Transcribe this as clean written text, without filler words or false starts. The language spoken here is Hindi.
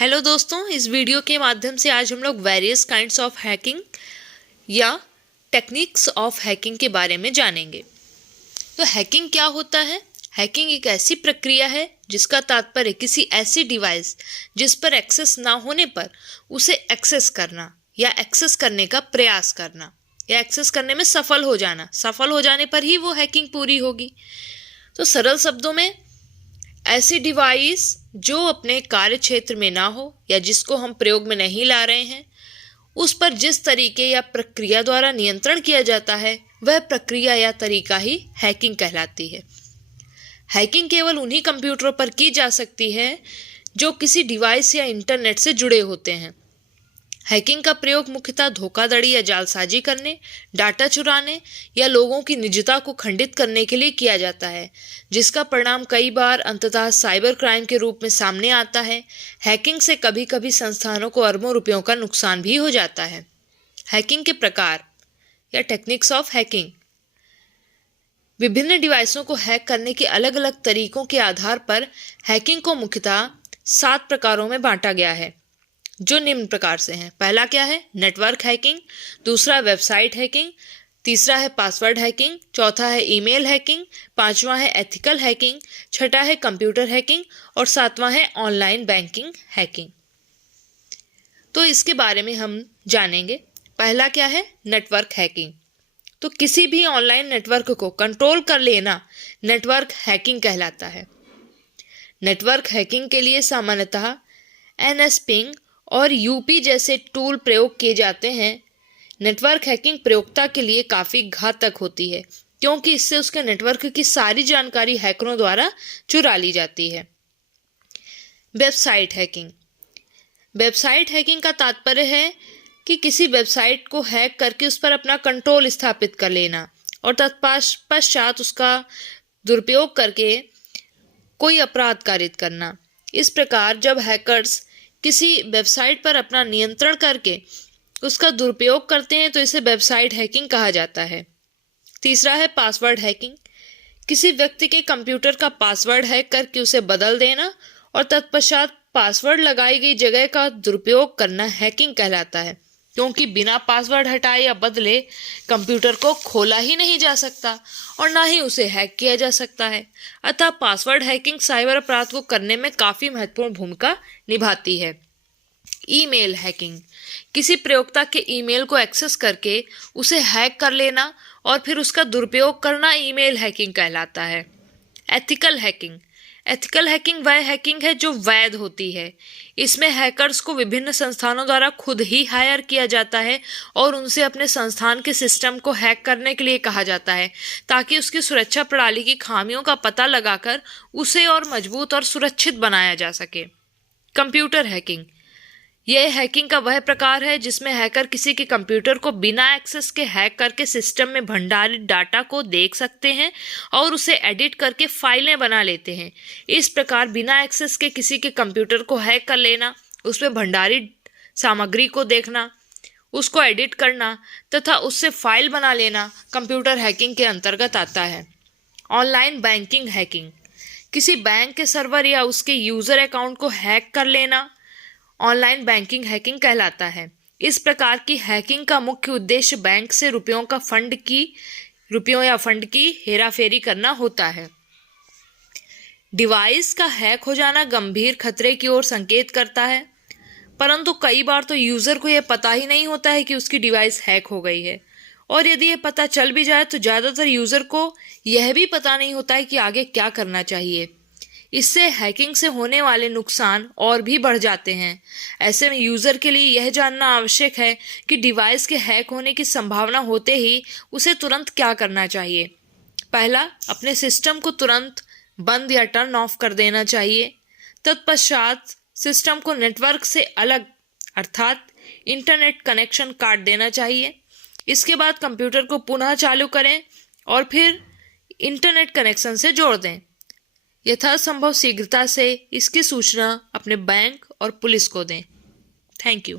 हेलो दोस्तों, इस वीडियो के माध्यम से आज हम लोग वेरियस काइंड्स ऑफ हैकिंग या टेक्निक्स ऑफ हैकिंग के बारे में जानेंगे। तो हैकिंग क्या होता है? हैकिंग एक ऐसी प्रक्रिया है जिसका तात्पर्य किसी ऐसी डिवाइस जिस पर एक्सेस ना होने पर उसे एक्सेस करना या एक्सेस करने का प्रयास करना या एक्सेस करने में सफल हो जाना। सफल हो जाने पर ही वो हैकिंग पूरी होगी। तो सरल शब्दों में ऐसी डिवाइस जो अपने कार्य क्षेत्र में ना हो या जिसको हम प्रयोग में नहीं ला रहे हैं, उस पर जिस तरीके या प्रक्रिया द्वारा नियंत्रण किया जाता है वह प्रक्रिया या तरीका ही हैकिंग कहलाती है। हैकिंग केवल उन्हीं कंप्यूटरों पर की जा सकती है जो किसी डिवाइस या इंटरनेट से जुड़े होते हैं। हैकिंग का प्रयोग मुख्यतः धोखाधड़ी या जालसाजी करने, डाटा चुराने या लोगों की निजता को खंडित करने के लिए किया जाता है, जिसका परिणाम कई बार अंततः साइबर क्राइम के रूप में सामने आता है। हैकिंग से कभी कभी संस्थानों को अरबों रुपयों का नुकसान भी हो जाता है। हैकिंग के प्रकार या टेक्निक्स ऑफ हैकिंग। विभिन्न डिवाइसों को हैक करने के अलग अलग तरीकों के आधार पर हैकिंग को मुख्यतः 7 प्रकारों में बांटा गया है, जो निम्न प्रकार से हैं। पहला क्या है? Network hacking. दूसरा वेबसाइट हैकिंग। तीसरा है पासवर्ड हैकिंग। चौथा है ईमेल हैकिंग। पांचवा है एथिकल हैकिंग। छठा है कंप्यूटर हैकिंग और सातवां है ऑनलाइन बैंकिंग हैकिंग। तो इसके बारे में हम जानेंगे। पहला क्या है? Network hacking. तो किसी भी ऑनलाइन नेटवर्क को कंट्रोल कर लेना नेटवर्क हैकिंग कहलाता है। नेटवर्क हैकिंग के लिए सामान्यतः NSPing और यूपी जैसे टूल प्रयोग किए जाते हैं। नेटवर्क हैकिंग प्रयोक्ता के लिए काफ़ी घातक होती है, क्योंकि इससे उसके नेटवर्क की सारी जानकारी हैकरों द्वारा चुरा ली जाती है। Website hacking. वेबसाइट हैकिंग का तात्पर्य है कि किसी वेबसाइट को हैक करके उस पर अपना कंट्रोल स्थापित कर लेना और तत्पश्चात उसका दुरुपयोग करके कोई अपराध कारित करना। इस प्रकार जब हैकर्स किसी वेबसाइट पर अपना नियंत्रण करके उसका दुरुपयोग करते हैं तो इसे वेबसाइट हैकिंग कहा जाता है। तीसरा है पासवर्ड हैकिंग। किसी व्यक्ति के कंप्यूटर का पासवर्ड हैक करके उसे बदल देना और तत्पश्चात पासवर्ड लगाई गई जगह का दुरुपयोग करना हैकिंग कहलाता है, क्योंकि बिना पासवर्ड हटाए या बदले कंप्यूटर को खोला ही नहीं जा सकता और ना ही उसे हैक किया जा सकता है। अतः पासवर्ड हैकिंग साइबर अपराध को करने में काफ़ी महत्वपूर्ण भूमिका निभाती है। Email hacking. किसी प्रयोक्ता के ईमेल को एक्सेस करके उसे हैक कर लेना और फिर उसका दुरुपयोग करना ईमेल हैकिंग कहलाता है। Ethical hacking. एथिकल हैकिंग वह हैकिंग है जो वैध होती है। इसमें हैकर्स को विभिन्न संस्थानों द्वारा खुद ही हायर किया जाता है और उनसे अपने संस्थान के सिस्टम को हैक करने के लिए कहा जाता है, ताकि उसकी सुरक्षा प्रणाली की खामियों का पता लगाकर उसे और मजबूत और सुरक्षित बनाया जा सके। Computer hacking. यह हैकिंग का वह प्रकार है जिसमें हैकर किसी के कंप्यूटर को बिना एक्सेस के हैक करके सिस्टम में भंडारित डाटा को देख सकते हैं और उसे एडिट करके फाइलें बना लेते हैं। इस प्रकार बिना एक्सेस के किसी के कंप्यूटर को हैक कर लेना, उसमें भंडारित सामग्री को देखना, उसको एडिट करना तथा उससे फाइल बना लेना कंप्यूटर हैकिंग के अंतर्गत आता है। Online banking hacking. किसी बैंक के सर्वर या उसके यूज़र अकाउंट को हैक कर लेना ऑनलाइन बैंकिंग हैकिंग कहलाता है। इस प्रकार की हैकिंग का मुख्य उद्देश्य बैंक से रुपयों या फंड की हेराफेरी करना होता है। डिवाइस का हैक हो जाना गंभीर खतरे की ओर संकेत करता है, परंतु कई बार तो यूज़र को यह पता ही नहीं होता है कि उसकी डिवाइस हैक हो गई है, और यदि यह पता चल भी जाए तो ज़्यादातर यूज़र को यह भी पता नहीं होता है कि आगे क्या करना चाहिए। इससे हैकिंग से होने वाले नुकसान और भी बढ़ जाते हैं। ऐसे में यूज़र के लिए यह जानना आवश्यक है कि डिवाइस के हैक होने की संभावना होते ही उसे तुरंत क्या करना चाहिए। पहला, अपने सिस्टम को तुरंत बंद या टर्न ऑफ कर देना चाहिए। तत्पश्चात सिस्टम को नेटवर्क से अलग अर्थात इंटरनेट कनेक्शन काट देना चाहिए। इसके बाद कंप्यूटर को पुनः चालू करें और फिर इंटरनेट कनेक्शन से जोड़ दें। यथासंभव शीघ्रता से इसकी सूचना अपने बैंक और पुलिस को दें। Thank you.